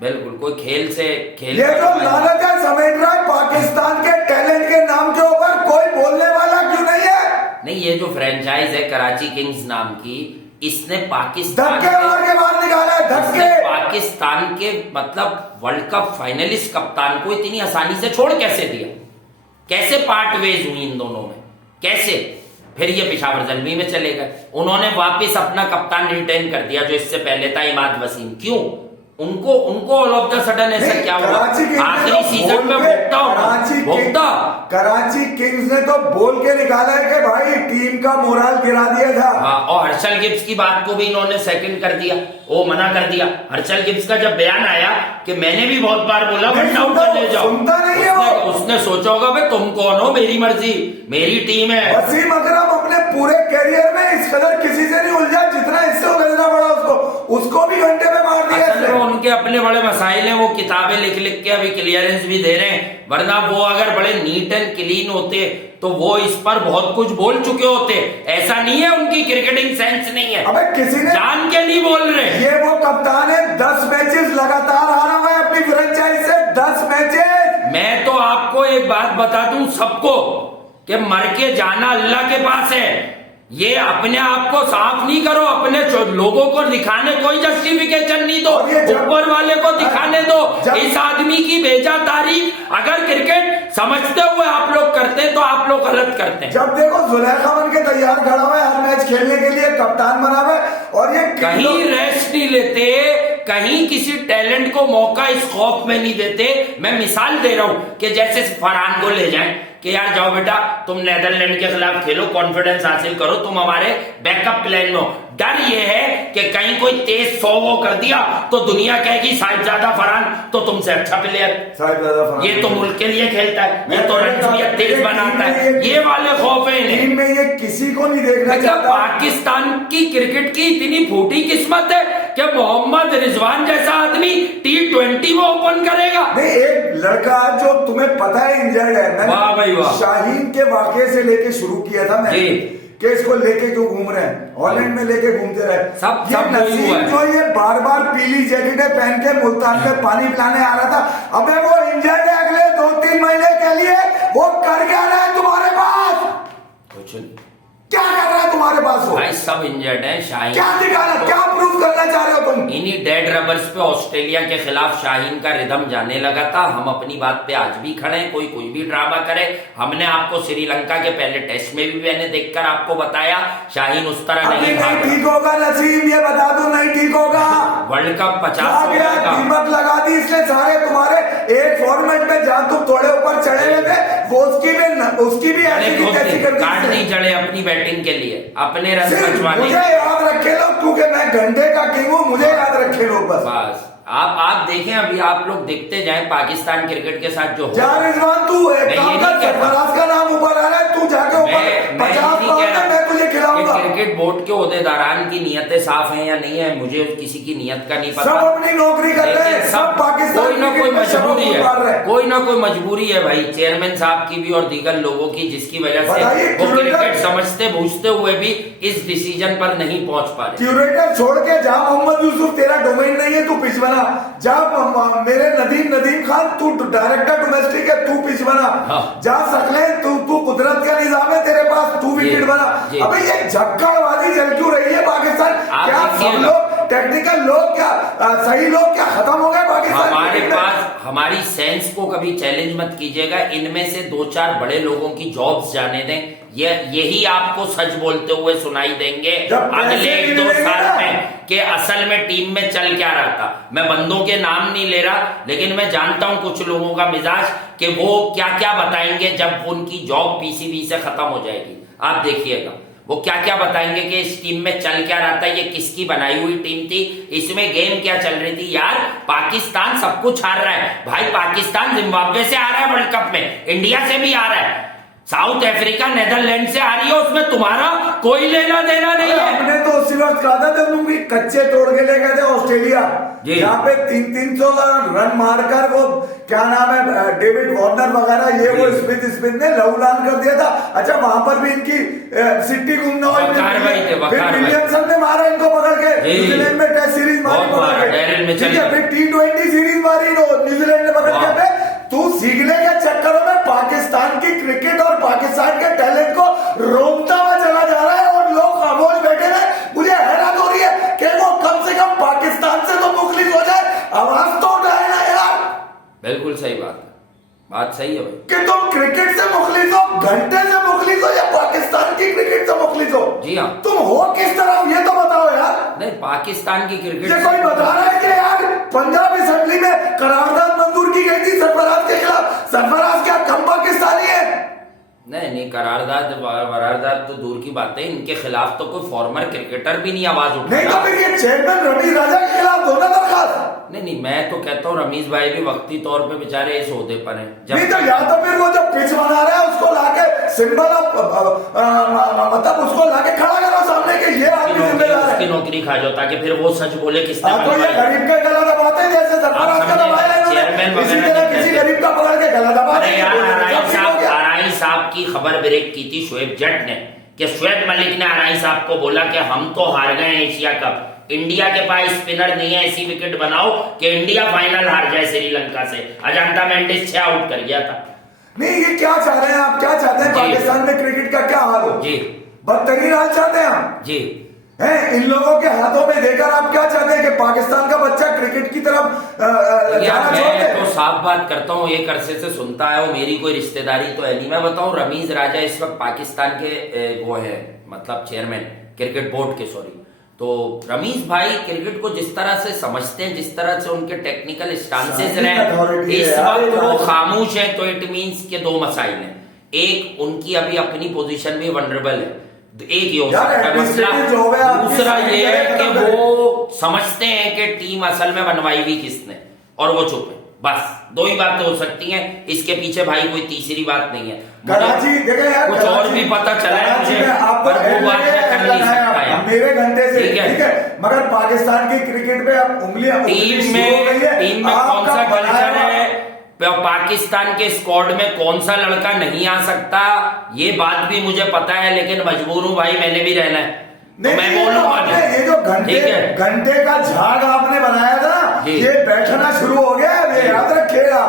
बिल्कुल, कोई खेल से खेल, ये जो लानत है समेट रहा है पाकिस्तान के टैलेंट के नाम के ऊपर, कोई बोलने वाला क्यों नहीं है? नहीं, ये जो फ्रेंचाइज है कराची किंग्स नाम की, इसने पाकिस्तान धक्के मार के बाहर निकाला है, धक्के। पाकिस्तान के मतलब वर्ल्ड कप फाइनलिस्ट कप्तान को इतनी आसानी से छोड़ कैसे दिया? कैसे पार्ट वेज हुई इन दोनों में? कैसे? फिर ये पेशावर ज़ल्मी में चले गए, उन्होंने वापस अपना कप्तान रिटेन कर दिया जो इससे पहले था इमाद वसीम। क्यों? उनको ऑल ऑफ द सडन ऐसा क्या हुआ? आखिरी सीजन में भोगता कराची किंग्स ने तो बोल के निकाला है कि भाई टीम का मोरल गिरा दिया था। हाँ, और हर्षल गिब्स की बात को भी इन्होंने सेकंड कर दिया, वो मना कर दिया। हर्षल गिब्स का जब बयान आया कि मैंने भी बहुत बार बोला बट आउट कर ले जाओ, उसने सोचा होगा भाई तुम कौन हो, मेरी मर्जी, मेरी टीम है। वसीम अकरम अपने पूरे कैरियर में इस कदर किसी से नहीं उलझा जितना इससे उलझना पड़ा उसको भी घंटे में मार दिया। उनके अपने बड़े मसाइल हैं, वो किताबें लिख लिख के अभी क्लियरेंस भी दे रहे हैं, वरना वो अगर बड़े नीट एंड क्लीन होते तो वो इस पर बहुत कुछ बोल चुके होते। ऐसा नहीं है उनकी क्रिकेटिंग सेंस नहीं है, अबे किसी ने जान के नहीं बोल रहे। ये वो कप्तान है 10 मैचेस लगातार हारा हुआ है अपनी फ्रेंचाइज से, 10 मैचेस। मैं तो आपको एक बात बता दूं सबको कि मर के जाना अल्लाह के पास है। ये अपने आप को साफ नहीं करो, अपने लोगों को दिखाने कोई जस्टिफिकेशन नहीं दो, ऊपर वाले को दिखाने दो। इस आदमी की भेजा तारीफ अगर क्रिकेट समझते हुए आप लोग करते तो आप लोग गलत करते हैं। जब देखो जुलैखा बन के तैयार खड़ा हुआ है हर मैच खेलने के लिए, कप्तान बना हुआ है, और ये कहीं रेस्ट नहीं लेते, कहीं किसी टैलेंट को मौका इस खौफ में नहीं देते। मैं मिसाल दे रहा हूं कि जैसे फरहान को ले जाएं कि यार जाओ बेटा तुम नेदरलैंड के खिलाफ खेलो, कॉन्फिडेंस हासिल करो, तुम हमारे बैकअप प्लान में हो। डर ये है कि कहीं कोई तेज 100 वो कर दिया तो दुनिया कहेगी साहिबजादा फरहान तो तुमसे अच्छा प्लेयर, ये तो मुल्क के लिए खेलता है, ये तो रनजोयत तेज बनाता है, ये वाले खौफ है इन्हें। में ये किसी को नहीं देखना चाहता। पाकिस्तान की क्रिकेट की इतनी फूटी किस्मत है कि मोहम्मद रिजवान जैसा आदमी T20 में ओपन करेगा। नहीं, एक लड़का जो तुम्हें पता है इंजर्ड है, वाह भाई वाह, शाहीन के वाकये से लेके शुरू किया था मैंने कि इसको लेके क्यों घूम रहे हैं, हॉलैंड में लेके घूमते रहे। सब नसीब जो ये बार बार पीली जैकेटें पहन के मुल्तान में पानी पिलाने आ रहा था, अबे वो इंजर्ड है, अगले 2-3 महीने के लिए वो कर क्या रहा है तुम्हारे पास? कुछ क्या कर रहा है तुम्हारे पास वो? भाई सब इंजर्ड है। शाहीन क्या दिखाना, क्या प्रूफ करना चाह रहे हो तुम? इन्हीं डेड रबर्स पे ऑस्ट्रेलिया के खिलाफ शाहीन का रिदम जाने लगा था। हम अपनी बात पे आज भी खड़े हैं, कोई भी ड्रामा करे। हमने आपको श्रीलंका के पहले टेस्ट में भी मैंने देखकर आपको बताया शाहीन उस तरह नहीं ठीक होगा। नसीब ये बता दो नहीं ठीक होगा। वर्ल्ड कप 50 कीमत लगा दी इसने सारे तुम्हारे एक फॉर्मेट में जहां तुम थोड़े ऊपर चढ़े हुए थे वो उसकी भी ऐसी कार्ड नहीं चढ़े अपनी बैटिंग के लिए, अपने रन बचवाने। मुझे याद रखे लो क्योंकि मैं घंटे का किंग हूं, मुझे याद रखे लो बस। आप देखें, अभी आप लोग देखते जाएं पाकिस्तान क्रिकेट के साथ जो रिजवान तू सरफराज का नाम ऊपर आ रहा है, तू जाके ऊपर 50 मैं तुझे खिलाऊंगा। क्रिकेट बोर्ड के ओहदेदारान की नियतें साफ है या नहीं है मुझे किसी की नियत का नहीं पता। सब अपनी नौकरी कर रहे हैं, सब पाकिस्तान कोई ना कोई मजबूरी है, कोई ना कोई मजबूरी है भाई, चेयरमैन साहब की भी और दीगर लोगों की, जिसकी वजह से वो क्रिकेट समझते बूझते हुए भी इस डिसीजन पर नहीं पहुंच पा रहे। क्यूरेटर छोड़ के जा, मोहम्मद यूसुफ तेरा डोमेन नहीं है, तू पिच बना। जा मेरे नदीम खान तू डायरेक्टर डोमेस्टिक है, तू पिच बना। जा सकले तू कुदरत का निजाम है तेरे पास, तू विकेट बना। अबे ये झक्कड़बाजी चल क्यों रही है पाकिस्तान? क्या सब लोग टेक्निकल लोग, क्या सही लोग क्या खत्म हो गए पाकिस्तान? हमारे पास हमारी सेंस को कभी चैलेंज मत कीजिएगा। इनमें से 2-4 बड़े लोगों की जॉब्स जाने दें, यही आपको सच बोलते हुए सुनाई देंगे अगले 1-2 साल में कि असल में टीम में चल क्या रहा था। मैं बंदों के नाम नहीं ले रहा, लेकिन मैं जानता हूं कुछ लोगों का मिजाज कि वो क्या क्या बताएंगे जब उनकी जॉब पीसीबी से खत्म हो जाएगी। आप देखिएगा वो क्या क्या बताएंगे कि इस टीम में चल क्या रहा था, ये किसकी बनाई हुई टीम थी, इसमें गेम क्या चल रही थी। यार पाकिस्तान सब कुछ हार रहा है भाई, पाकिस्तान जिम्बाब्वे से आ रहा है वर्ल्ड कप में, इंडिया से भी आ रहा है, साउथ अफ्रीका नेदरलैंड से आ रही है, उसमें तुम्हारा कोई लेना देना नहीं है। हमने तो उसी वक्त कहा था जब तुम भी कच्चे तोड़ के ले गए थे ऑस्ट्रेलिया, यहाँ पे 300 रन मारकर वो क्या नाम है डेविड वार्नर वगैरह ये वो स्मिथ ने लहूलान कर दिया था। अच्छा वहां पर भी इनकी सिटी गुमना हुई, फिर विलियमसन ने मारा इनको पकड़ के, न्यूजीलैंड में टेस्ट सीरीज मारी, फिर T20 सीरीज मारी न्यूजीलैंड ने पकड़ के। तू सीखने के चक्करों में पाकिस्तान की क्रिकेट और पाकिस्तान के टैलेंट को रोकता हुआ चला जा रहा है और लोग खामोश बैठे हैं। मुझे हैरान हो रही है कि वो कम से कम पाकिस्तान से तो मुखलिस हो जाए, आवाज तो उठाए ना यार। बिल्कुल सही बात है, बात सही है भाई कि तुम क्रिकेट से मुखलिस हो, घंटे से मुखलिस हो या पाकिस्तान की क्रिकेट से मुखलिस हो? जी हाँ, तुम हो किस तरह ये तो बताओ यार। नहीं पाकिस्तान की क्रिकेट कोई बता रहा है कि यार पंजाब असेंबली में करारदाद मंजूर की गई थी सरफराज के खिलाफ। सरफराज क्या कम पाकिस्तानी है? नहीं, करारदाद तो दूर की बात है, इनके खिलाफ तो कोई फॉर्मर क्रिकेटर भी नहीं आवाज उठा। नहीं तो फिर ये चेयरमैन रमीज राजा के खिलाफ दोनों दरखास्त। नहीं, मैं तो कहता हूँ रमीज भाई भी वक्ती तौर पे बेचारे इस ओहदे पर हैं। नहीं तो या तो फिर वो जो पिच बना रहा है उसको लाके सिंबल मतलब उसको लाके खड़ा करो सामने के ये आदमी जिम्मेदार है। उसकी नौकरी खा जाओ ताकि फिर वो सच बोले किसने तो ये गरीब का गला दबाते हैं जैसे सरफराज का दबाया इन्होंने, इसी तरह किसी गरीब का पकड़ के गला दबा देंगे। आरआई साहब की खबर ब्रेक की थी शोएब जट ने कि शोएब मलिक ने आरआई साहब को बोला कि हम तो हार गए एशिया कप, इंडिया के पास स्पिनर नहीं है, ऐसी विकेट बनाओ कि इंडिया फाइनल हार जाए श्रीलंका से। अजंता मेंडिस 6 आउट कर गया था। नहीं ये क्या चाह रहे हैं आप? क्या चाहते हैं पाकिस्तान में क्रिकेट का क्या हाल हो? जी बदतरीन हाल चाहते हैं आप जी हैं? इन लोगों के हाथों में देकर आप क्या चाहते हैं कि पाकिस्तान का बच्चा क्रिकेट की तरफ जाना चाहते हैं? तो साफ बात करता हूँ, एक अरसे से सुनता है, मेरी कोई रिश्तेदारी तो है नहीं। मैं बताऊं, रमीज राजा इस वक्त पाकिस्तान के वो है मतलब चेयरमैन क्रिकेट बोर्ड के, सॉरी। तो रमीज भाई क्रिकेट को जिस तरह से समझते हैं, जिस तरह से उनके टेक्निकल स्टांसेस रहे, इस वक्त वो खामोश है, तो इट मींस के 2 मसाइल हैं। एक, उनकी अभी अपनी पोजीशन में वनरेबल है, एक ये हो सकता है मसला। दूसरा ये है कि वो समझते हैं कि टीम असल में बनवाई हुई किसने और वो चुप है। बस 2 ही बातें हो सकती हैं, इसके पीछे भाई कोई तीसरी बात नहीं है। कराची देखे यार, कुछ और भी पता चला है मुझे, पर वो बात मैं कर नहीं सकता मेरे घंटे से, ठीक है, मगर पाकिस्तान की क्रिकेट पे अब उंगलियां टीम में कौन सा कल्चर है, पाकिस्तान के स्क्वाड में कौन सा लड़का नहीं आ सकता, ये बात भी मुझे पता है, लेकिन मजबूर हूं भाई, मैंने भी रहना है तो मैं बोलूंगा। ये जो घंटे का झाग आपने बनाया था, ये बैठना शुरू हो गया है, याद रखिएगा।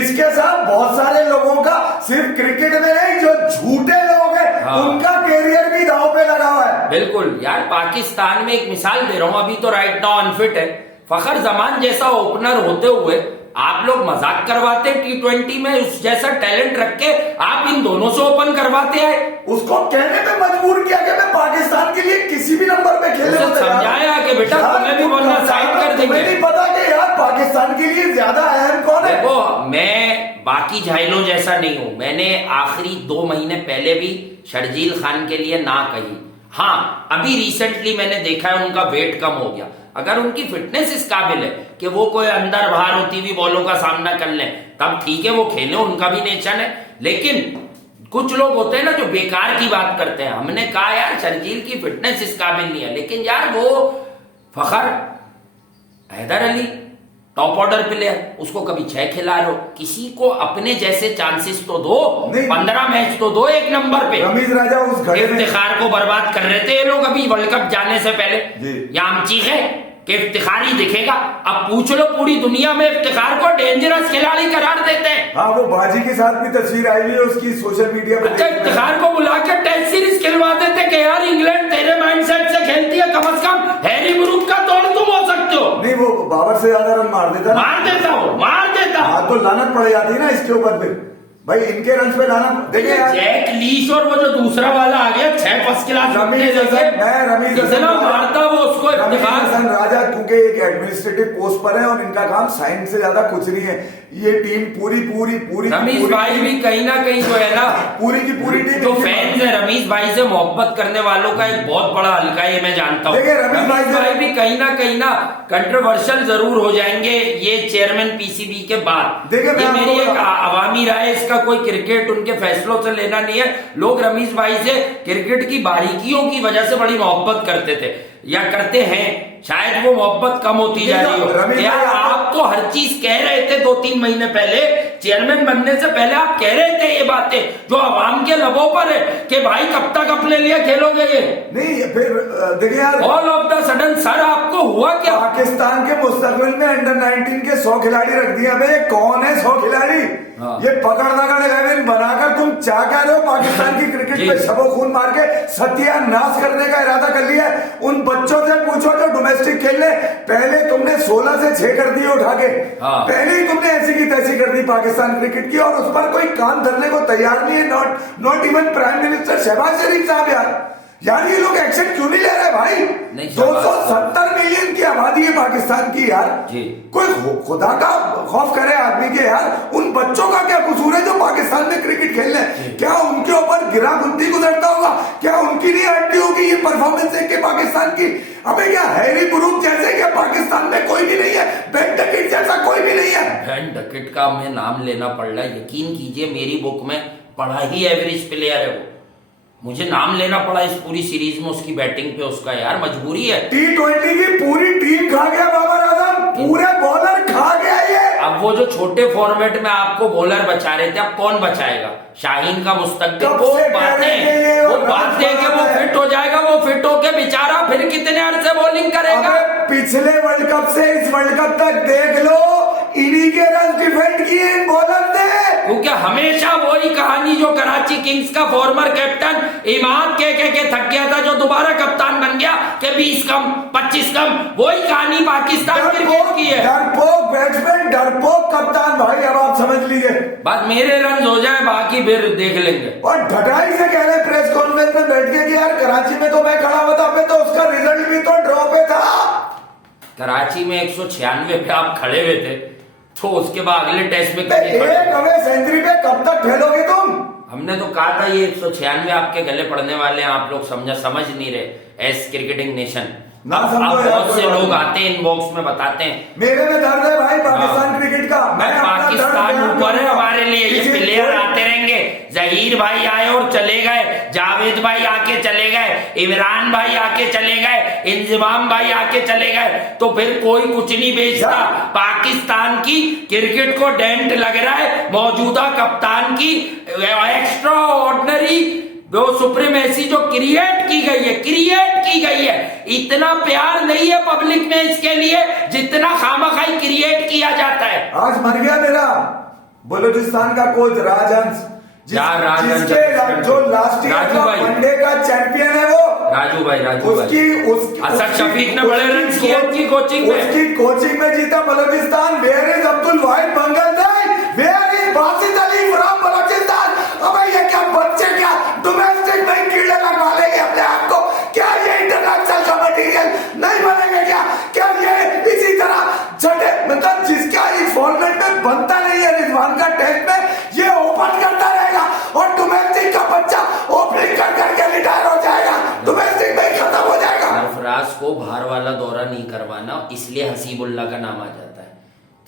इसके साथ बहुत सारे लोगों का, सिर्फ क्रिकेट में नहीं, जो झूठे लोग हैं उनका कैरियर भी दांव पे लगा हुआ है। बिल्कुल यार, पाकिस्तान में एक मिसाल दे रहा हूं, अभी तो राइट नाउ अनफिट है, फखर जमान जैसा ओपनर होते हुए आप लोग मजाक करवाते T20 में, उस जैसा टैलेंट रख के आप इन दोनों से ओपन करवाते हैं। उसको कहने पे मजबूर किया कि मैं पाकिस्तान के लिए किसी भी नंबर पे खेलने को तैयार, समझाया कि बेटा तुम्हें भी वरना साइड कर देंगे। नहीं पता कि यार पाकिस्तान के लिए ज्यादा अहम कौन है। देखो, मैं बाकी झाइलों जैसा नहीं हूं, मैंने आखिरी 2 महीने पहले भी शर्जील खान के लिए ना कही। हाँ, अभी रिसेंटली मैंने देखा है उनका वेट कम हो गया। अगर उनकी फिटनेस इस काबिल है कि वो कोई अंदर बाहर होती हुई बॉलों का सामना कर लें, तब ठीक है, वो खेले, उनका भी नेचर है। लेकिन कुछ लोग होते हैं ना जो बेकार की बात करते हैं। हमने कहा यार शर्जील की फिटनेस इस काबिल नहीं है, लेकिन यार वो Fakhar Haider Ali top order player, उसको कभी 6 खिला रहे हो, किसी को अपने जैसे चांसेस तो दो, 15 मैच तो दो एक नंबर पे। रमीज राजा उस घड़ी में इफ्तिखार को बर्बाद कर रहे थे ये लोग अभी वर्ल्ड कप जाने से पहले। या हम चीखे कि इफ्तिखार ही दिखेगा। अब पूछ लो, पूरी दुनिया में इफ्तिखार को डेंजरस खिलाड़ी करार देते हैं। हाँ, वो बाजी के साथ भी तस्वीर आई हुई है उसकी सोशल मीडिया पे। अच्छा, इफ्तिखार को बुला के टेस्ट सीरीज खिलवा देते कि यार इंग्लैंड तेरे माइंडसेट से खेलती है, कम से कम हैरी ब्रूक का तोड़ तुम हो सकते हो। नहीं, वो बाबर से ज्यादा रन मार देता, मार देता। हाँ, तो लानत पड़ जाती है ना इसके ऊपर पे भाई, इनके रन पे लाना। देखिए जैक लीश और वो जो दूसरा वाला आ गया 6 फर्स्ट क्लास, रमीज हसन मारता वो उसको। राजा क्योंकि एक एडमिनिस्ट्रेटिव पोस्ट पर है और इनका काम साइन से ज्यादा कुछ नहीं है। ये टीम पूरी रमीज भाई भी कहीं ना कहीं जो है ना, पूरी की पूरी टीम जो फैंस है रमीज भाई से मोहब्बत करने वालों का एक बहुत बड़ा हल्का है, ये मैं जानता हूँ। रमीज भाई भी कहीं ना कंट्रोवर्शियल जरूर हो जाएंगे ये चेयरमैन पीसीबी के बाद। ये मेरी एक अवामी राय है, इसका कोई क्रिकेट उनके फैसलों से लेना नहीं है। लोग रमीज भाई से क्रिकेट की बारीकियों की वजह से बड़ी मोहब्बत करते थे या करते हैं, शायद वो मोहब्बत कम होती जा रही हो। यार आप तो हर चीज कह रहे थे 2-3 महीने पहले, चेयरमैन बनने से पहले आप कह रहे थे ये बातें जो आवाम के लबों पर है कि भाई कब तक अपने लिए खेलोगे ये। नहीं, फिर देखिए यार, all of the sudden sir आपको हुआ क्या? पाकिस्तान के मुस्तकबिल में अंडर 19 के 100 खिलाड़ी रख दिए। अबे कौन है 100 खिलाड़ी? ये पकड़ दगड़ 11 बनाकर तुम क्या कह रहे हो? पाकिस्तान की क्रिकेट पे शबो खून मार के सत्यानाश करने का इरादा कर लिया है। उन बच्चों से पूछो जो डोमेस्टिक खेल ले, पहले तुमने 16 से 6 कर दिए उठा के, पहले ही तुमने ऐसी की तैसी कर दी पाकिस्तान क्रिकेट की, और उस पर कोई कान धरने को तैयार नहीं है। Not even prime minister Shahbaz Sharif साहब। यार यार ये लोग एक्शन क्यों नहीं ले रहे भाई? नहीं, 270 मिलियन की आबादी है पाकिस्तान की यार जी। कोई खुदा का खौफ करे आदमी के यार। उन बच्चों का क्या कसूर है जो पाकिस्तान में क्रिकेट खेल रहे हैं? क्या उनके ऊपर गिरा गुंदी गुजरता होगा? क्या उनकी नहीं हटती होगी ये परफॉर्मेंस देख के पाकिस्तान की? अबे क्या हैरी ब्रूक जैसे क्या पाकिस्तान में कोई भी नहीं है? बेन डकेट जैसा कोई भी नहीं है? बेन डकेट का हमें नाम लेना पड़ रहा है, यकीन कीजिए मेरी बुक में पढ़ा ही एवरेज प्लेयर है वो। मुझे नाम लेना पड़ा इस पूरी सीरीज में उसकी बैटिंग पे, उसका यार मजबूरी है। T20 की पूरी टीम खा गया बाबर आजम, पूरे बॉलर खा गया ये। अब वो जो छोटे फॉर्मेट में आपको बॉलर बचा रहे थे, अब कौन बचाएगा? शाहीन का मुस्तकबिल, वो बातें कि वो फिट हो जाएगा, वो फिट होके बेचारा फिर कितने अरसे बॉलिंग करेगा? पिछले वर्ल्ड कप से इस वर्ल्ड कप तक देख लो, इन्हीं के रन डिफेंड किए इन बॉलर ने। क्योंकि हमेशा वही कहानी जो कराची किंग्स का फॉर्मर कैप्टन इमाद के थक गया था, जो दोबारा कप्तान बन गया कि 20 कम 25 कम, वही कहानी पाकिस्तान क्रिकेट की है। डरपोक बैट्समैन, डरपोक कप्तान भाई, अब आप समझ लीजिए। बस मेरे रन हो जाए, बाकी फिर देख लेंगे। और ढटाई से कह रहे प्रेस कॉन्फ्रेंस में बैठ के कि यार कराची में तो मैं खड़ा हुआ था, पे तो उसका रिजल्ट भी तो ड्रॉ पे था। कराची में 196 पे आप खड़े हुए थे, तो उसके बाद अगले टेस्ट में सेंचुरी पे कब तक फैलोगे तुम? हमने तो कहा था ये 196 आपके गले पड़ने वाले हैं, आप लोग समझ नहीं रहे एस क्रिकेटिंग नेशन। बहुत से लोग आते हैं इनबॉक्स में बताते हैं मेरे में दर्द है भाई पाकिस्तान क्रिकेट का। मैं पाकिस्तान ऊपर है हमारे लिए, ये प्लेयर आते रहेंगे। जहीर भाई आए और चले गए, जावेद भाई आके चले गए, इमरान भाई आके चले गए, इंजमाम भाई आके चले गए, तो फिर कोई कुछ नहीं बेचता। पाकिस्तान की क्रिकेट को डेंट लग रहा है मौजूदा कप्तान की एक्स्ट्रा ऑर्डिनरी वो सुप्रीमेसी जो क्रिएट की गई है। इतना प्यार नहीं है पब्लिक में इसके लिए जितना खामखाई क्रिएट किया जाता है। आज मर गया मेरा बलूचिस्तान का कोच राजहंस, जिसके जो लास्ट ईयर का वनडे का चैंपियन है वो राजू भाई असद शफीक ने बड़े रन किए उनकी कोचिंग में जीता Balochistan. Where is Abdul Wahid Bangladesh, where is Basit Ali from Balochistan. अबे ये क्या बच्चे क्या डोमेस्टिक में कीड़े लगवा लेंगे अपने आप को? क्या ये इंटरनेशनल का मटीरियल नहीं बनेंगे क्या ये इसी तरह छठे मतलब जिसका इस फॉर्मेट में बनता नहीं है रिजवान का टेस्ट में, ये ओपन करता रहेगा और डोमेस्टिक का बच्चा ओपनिंग करके रिटायर हो जाएगा, डोमेस्टिक में खत्म हो जाएगा। सरफराज को बाहर वाला दौरा नहीं करवाना, इसलिए हसीबुल्ला का नाम आ जाता है।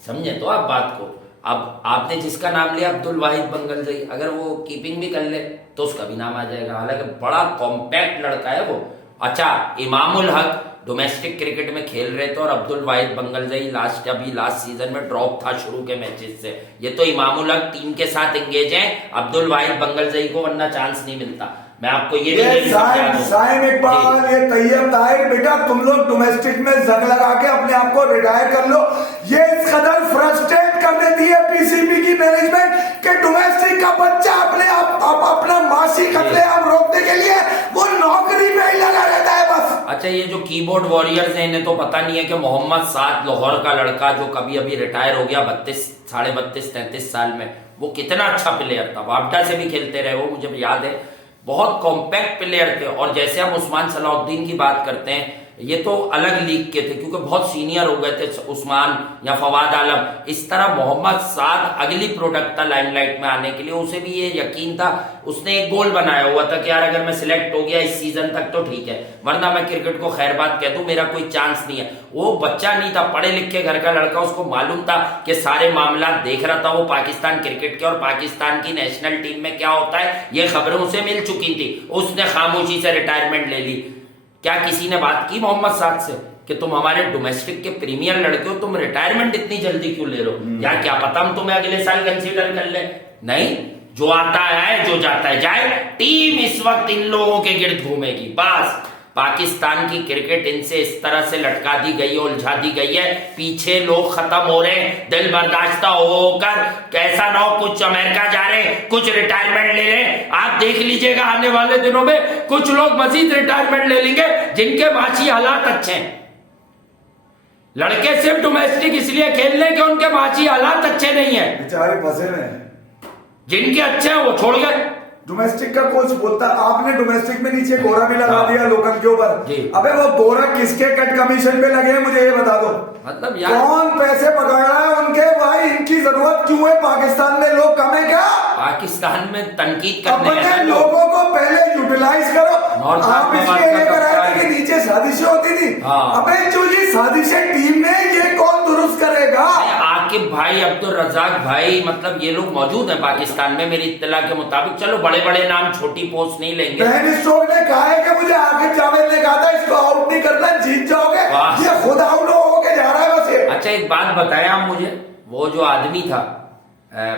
समझे तो आप बात को? अब आपने जिसका नाम लिया अब्दुल वाहिद बंगलदेई, अगर वो कीपिंग भी कर ले तो उसका भी नाम आ जाएगा। हालांकि बड़ा कॉम्पैक्ट लड़का है वो। अच्छा, इमामुल हक डोमेस्टिक क्रिकेट में खेल रहे थे और अब्दुल वाहिद बंगलदेई लास्ट सीजन में ड्रॉप था शुरू के मैचेस से। ये तो इमामुल हक टीम के साथ एंगेज है, अब्दुल वाहिद बंगलदेई को वरना चांस नहीं मिलता। मैं आपको ये साइम इकबाल, ये तैयब ताहिर, बेटा तुम लोग डोमेस्टिक में जंग लगा के अपने आप को रिटायर कर लो। ये इस कदर फ्रस्ट्रेट कर देती है पीसीबी की मैनेजमेंट कि डोमेस्टिक का बच्चा अपने अपना मासी कत्लेआम रोकने के लिए वो नौकरी में ही लगा रहता है बस। अच्छा, ये जो कीबोर्ड वॉरियर्स हैं इन्हें तो पता नहीं है कि मोहम्मद साद लाहौर का लड़का जो कभी अभी रिटायर हो गया 32-33 साल में, वो कितना अच्छा प्लेयर था। वापडा से भी खेलते रहे वो, मुझे याद है। बहुत कॉम्पैक्ट प्लेयर थे। और जैसे हम उस्मान सलाउद्दीन की बात करते हैं, ये तो अलग लीग के थे क्योंकि बहुत सीनियर हो गए थे उस्मान या फवाद आलम। इस तरह मोहम्मद साद अगली प्रोडक्ट था लाइमलाइट में आने के लिए। उसे भी ये यकीन था, उसने एक गोल बनाया हुआ था कि यार अगर मैं सिलेक्ट हो गया इस सीजन तक तो ठीक है, वरना मैं क्रिकेट को खैर बात कह दूं, मेरा कोई चांस नहीं है। वो बच्चा नहीं था, पढ़े लिखे घर का लड़का, उसको मालूम था कि सारे मामला देख रहा था वो पाकिस्तान क्रिकेट के और पाकिस्तान की नेशनल टीम में क्या होता है, ये खबरें उसे मिल चुकी थी। उसने खामोशी से रिटायरमेंट ले ली। क्या किसी ने बात की मोहम्मद साद से कि तुम हमारे डोमेस्टिक के प्रीमियर लड़के हो, तुम रिटायरमेंट इतनी जल्दी क्यों ले रहे हो? या क्या पता हम तुम्हें अगले साल कंसीडर कर ले? नहीं, जो आता है जो जाता है जाए। टीम इस वक्त इन लोगों के गिर्द घूमेगी बस। पाकिस्तान की क्रिकेट इनसे इस तरह से लटका दी गई है, उलझा दी गई है। पीछे लोग खत्म हो रहे हैं, दिल बर्दाश्त होकर। कैसा ना हो, कुछ अमेरिका जा रहे हैं, कुछ रिटायरमेंट ले रहे हैं। आप देख लीजिएगा आने वाले दिनों में कुछ लोग मजीद रिटायरमेंट ले लेंगे जिनके माशी हालात अच्छे हैं। लड़के सिर्फ डोमेस्टिक इसलिए खेल रहे कि उनके माशी हालात अच्छे नहीं है। बेचारे फंसे हैं। जिनके अच्छे हैं वो छोड़ गए। डोमेस्टिक का कोच बोलता है आपने डोमेस्टिक में नीचे बोरा भी लगा दिया लोकल के ऊपर। अबे वो बोरा किसके कट कमीशन पे लगे हैं मुझे ये बता दो। मतलब यार कौन पैसे पकड़ रहा है उनके? भाई इनकी जरूरत क्यों है? पाकिस्तान में लोग कम है क्या? पाकिस्तान में तनकीद करने अपने लोगों को पहले यूटिलाइज करो। आप इसलिए लेकर आए थे कि नीचे साजिशें होती थी। अबे जो ये साजिशें टीम में ये कौन दुरुस्त करेगा? आकिब भाई, अब्दुल रजाक भाई, मतलब ये लोग मौजूद हैं पाकिस्तान में मेरी इत्तला के मुताबिक। चलो बड़े बड़े नाम, छोटी पोस्ट नहीं लेंगे। बहन स्टोक ने कहा है कि मुझे आकिब जावेद ने कहा था इसको आउट नहीं करना, जीत जाओगे। ये खुद आउट होके जा रहा है बस ये। अच्छा एक बात बताया आप मुझे, वो जो आदमी था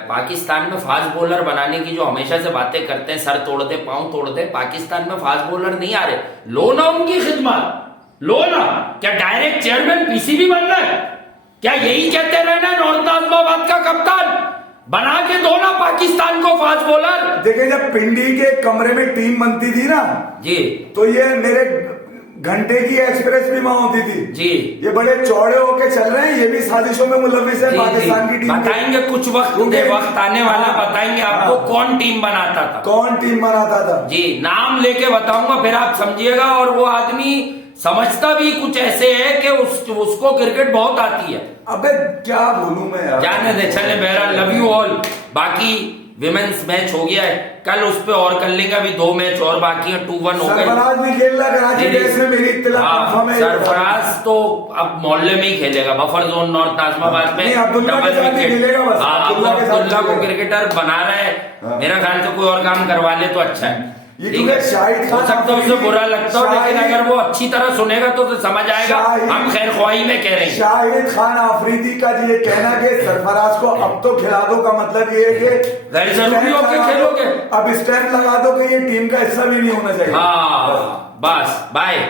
पाकिस्तान में फास्ट बॉलर बनाने की जो हमेशा से बातें करते हैं, सर तोड़ दे पांव तोड़ दे, पाकिस्तान में फास्ट बॉलर नहीं आ रहे। लो ना उनकी खिदमत, लो ना। क्या डायरेक्ट चेयरमैन पीसीबी बनना है? क्या यही कहते रहना नॉर्थ नाज़िमाबाद का कप्तान? बना के दो ना पाकिस्तान को फास्ट बॉलर। देखिए जब पिंडी के कमरे में टीम बनती थी ना जी, तो ये मेरे घंटे की एक्सप्रेस भी वहां होती थी जी। ये बड़े चौड़े होके चल रहे हैं, ये भी साजिशों में मुलविस है पाकिस्तान की टीम। बताएंगे कुछ वक्त आने वाला, बताएंगे आपको कौन टीम बनाता था, कौन टीम बनाता था जी। नाम लेके बताऊंगा फिर आप समझिएगा। और वो आदमी समझता भी कुछ ऐसे है कि उसको क्रिकेट बहुत आती है। अबे क्या बोलूं मैं यार, जाने दे, चले। बहरहाल लव यू ऑल। बाकी विमेंस मैच हो गया है, कल उस पे और कर लेंगे। अभी 2 मैच और बाकी है, 2-1 हो गए। सरफराज नहीं खेल रहा कराची डेज में, मेरी इत्तला कंफर्म है। सरफराज तो अब मोहल्ले में ही खेलेगा, बफर जोन नॉर्थ नाज़िमाबाद में अब्दुल्ला डबल विकेट। अब्दुल्ला को क्रिकेटर बना रहा है। मेरा ख्याल से कोई और काम करवा ले तो अच्छा है। शाहिद हो सकता है उसे बुरा लगता हो, लेकिन अगर वो अच्छी तरह सुनेगा तो उसे समझ आएगा हम खैर ख्वाही में कह रहे हैं। शाहिद खान आफरीदी का ये कहना कि सरफराज को अब तो खिला दो का मतलब ये है कि गैर जरूरी होके खेलोगे, अब स्टैंप लगा दो कि ये टीम का हिस्सा भी नहीं होना चाहिए। हाँ बस, बाय।